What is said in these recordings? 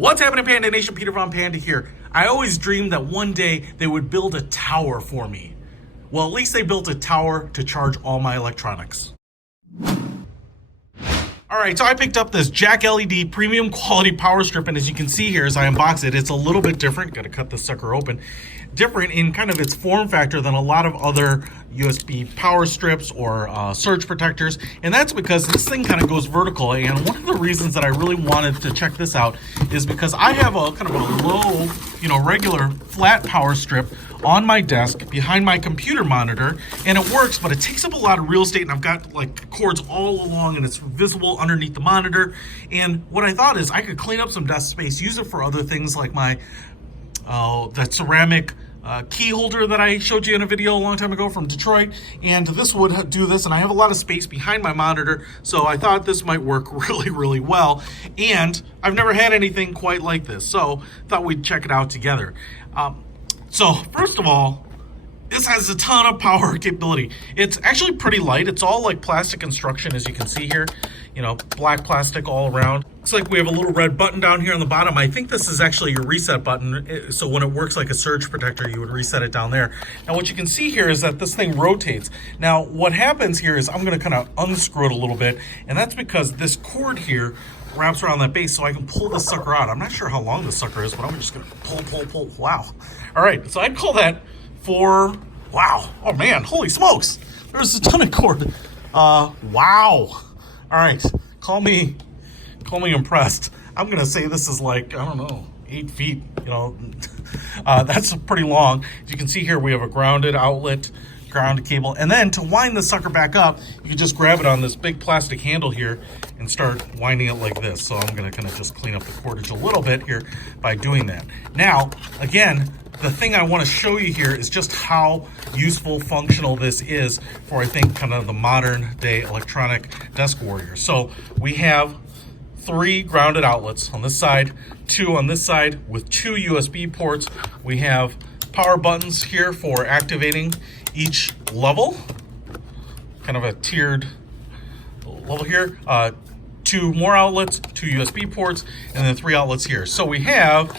What's happening, Panda Nation? Peter Von Panda here. I always dreamed that one day they would build a tower for me. Well, at least they built a tower to charge all my electronics. Alright, so I picked up this JACKYLED premium quality power strip, and as you can see here as I unbox it, it's a little bit different. Gotta cut this sucker open. Different in kind of its form factor than a lot of other USB power strips or surge protectors, and that's because this thing kind of goes vertical. And one of the reasons that I really wanted to check this out is because I have a kind of a low, regular flat power strip on my desk behind my computer monitor, and it works, but it takes up a lot of real estate, and I've got like cords all along, and it's visible underneath the monitor. And what I thought is I could clean up some desk space, use it for other things like my that ceramic key holder that I showed you in a video a long time ago from Detroit, and this would do this, and I have a lot of space behind my monitor, so I thought this might work really well. And I've never had anything quite like this, so thought we'd check it out together. So first of all, this has a ton of power capability. It's actually pretty light. It's all like plastic construction, as you can see here. Black plastic all around. Looks like we have a little red button down here on the bottom. I think this is actually your reset button. So when it works like a surge protector, you would reset it down there. Now what you can see here is that this thing rotates. Now what happens here is I'm gonna kind of unscrew it a little bit, and that's because this cord here wraps around that base so I can pull this sucker out. I'm not sure how long this sucker is, but I'm just gonna pull. Wow. All right, so I'd call that wow. Oh man, holy smokes. There's a ton of cord. Wow. All right, call me impressed. I'm gonna say this is like, I don't know, 8 feet, that's pretty long. As you can see here, we have a grounded outlet, ground cable, and then to wind the sucker back up, you can just grab it on this big plastic handle here and start winding it like this. So I'm gonna kind of just clean up the cordage a little bit here by doing that. Now, again, the thing I want to show you here is just how useful, functional this is for, I think, kind of the modern day electronic desk warrior. So we have 3 grounded outlets on this side, 2 on this side with 2 USB ports. We have power buttons here for activating each level, kind of a tiered level here. 2 more outlets, 2 USB ports, and then 3 outlets here. So we have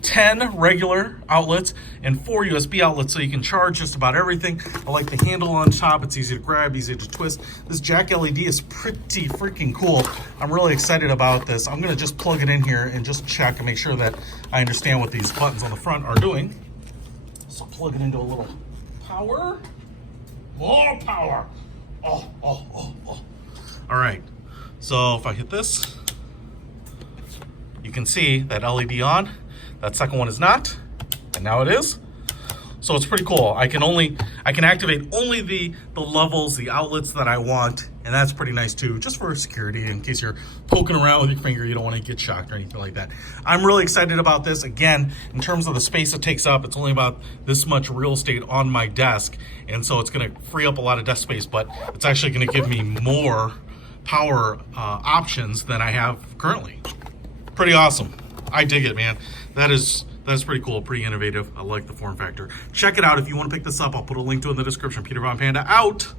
10 regular outlets and 4 USB outlets, so you can charge just about everything. I like the handle on top. It's easy to grab, easy to twist. This JACKYLED is pretty freaking cool. I'm really excited about this. I'm gonna just plug it in here and just check and make sure that I understand what these buttons on the front are doing. So plug it into a little power. More power. Oh. All right, so if I hit this, you can see that LED on. That second one is not, and now it is. So it's pretty cool. I can activate only the levels, the outlets that I want, and that's pretty nice too, just for security, in case you're poking around with your finger, you don't want to get shocked or anything like that. I'm really excited about this. Again, in terms of the space it takes up, it's only about this much real estate on my desk, and so it's gonna free up a lot of desk space, but it's actually gonna give me more power options than I have currently. Pretty awesome. I dig it, man. That's pretty cool, pretty innovative. I like the form factor. Check it out if you want to pick this up. I'll put a link to it in the description. Peter Von Panda out.